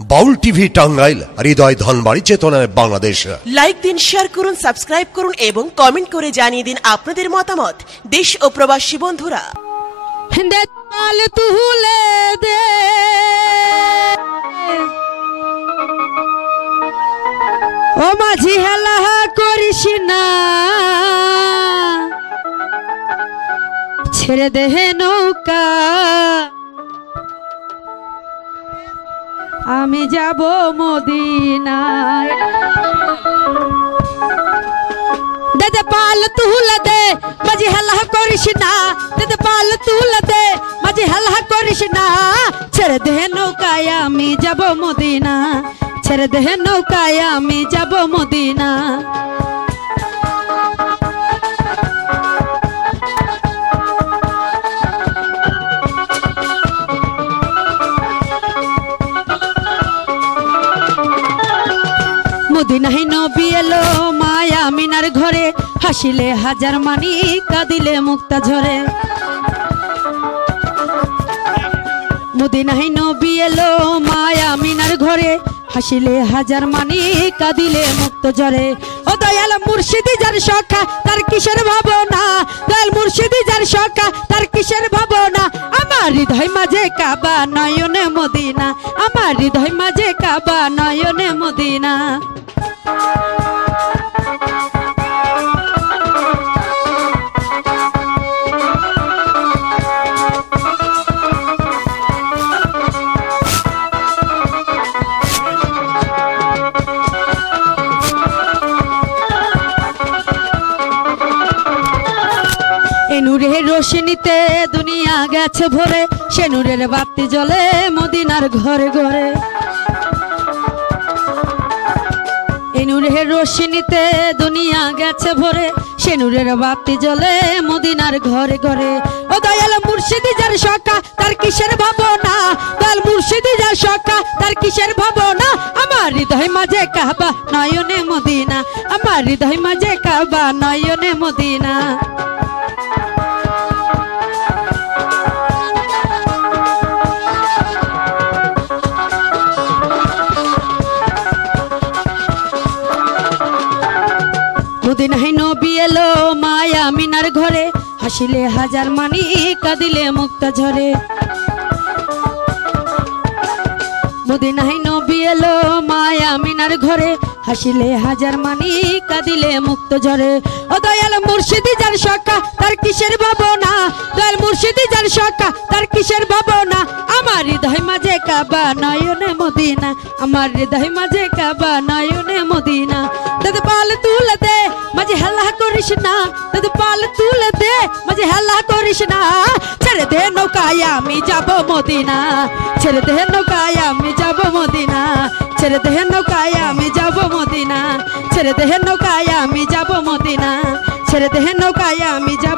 বাউল TV Tangail, হৃদয় ধনবাড়ি, চেতনায় Bangladesh. Like দিন, share করুন, সাবস্ক্রাইব করুন এবং কমেন্ট করে জানিয়ে দিন আপনাদের মতামত। দেশ ও প্রবাসী বন্ধুরা, তুলে দে ও মাঝি, হেলা করিস না, ছেড়ে দে নৌকা, আমি যাব মদিনায়। দে পাল তুলে দে মাঝি, হেলা করিস না, দে পাল তুলে দে মাঝি, হেলা করিস না, ছেড়ে দে নৌকায়, আমি যাব মদিনা, ছেড়ে দে নৌকায়, আমি যাব মদিনা। মদিনায় নবী এলো মায়া মিনার ঘরে, হাসিলে হাজার মানি, কাঁদিলে মুক্তা ঝরে। মদিনায় নবী এলো মায়া মিনার ঘরে, হাসিলে হাজার মানি, কাঁদিলে মুক্ত ঝরে। ও দয়াল মুর্শিদি যার সখা, তার কিসের ভাবনা, দয়াল মুর্শিদি যার সখা, তার কিসের ভাবনা। আমার হৃদয় মাঝে কাবা, নয়নে মদিনা, আমার হৃদয় মাঝে কাবা, নয়নে মদিনা। নূরের রোশনীতে দুনিয়া গেছে ভরে, সে নূরের বাতি জ্বলে মদিনার ঘরে ঘরে। এই নূরের রোশনীতে দুনিয়া গেছে ভরে, সে নূরের বাতি জ্বলে মদিনার ঘরে ঘরে। ও দয়াল মুর্শিদি যার সখা, তার কিসের ভাবনা, দয়াল মুর্শিদি যার সখা, তার কিসের ভাবনা। আমার হৃদয় মাঝে কাবা, নয়নে মদিনা, আমার হৃদয় মাঝে কাবা, নয়নে মদিনা। মদিনায় নবী এলো মায়া মিনার ঘরে, হাসিলে হাজার মানি, কাঁদিলে মুক্তা ঝরে। মদিনায় নবী এলো মায়া মিনার ঘরে, হাসিলে হাজার মানি, কাঁদিলে মুক্ত ঝরে। ও দয়াল মুর্শিদি যার সখা, তার কিসের ভাবনা, দয়াল মুর্শিদি যার সখা, তার কিসের ভাবনা। আমার হৃদয় মাঝে কাবা, নয়নে মদিনা, আমার হৃদয় মাঝে কাবা, নয়নে মদিনা। দাদা পাল তুলে দে মাঝে, হেলা করিস না, দাদা পাল তুলে দে মাঝে, হেলা করিস না, ছেড়ে দে নৌকায়, আমি যাব মদিনা, ছেড়ে দে নৌকায়, আমি যাব মদিনা, ছেড়ে দে নৌকায়, আমি যাব মদিনা, ছেড়ে দে নৌকায়, আমি যাব মদিনা, ছেড়ে দে নৌকায়, আমি যাব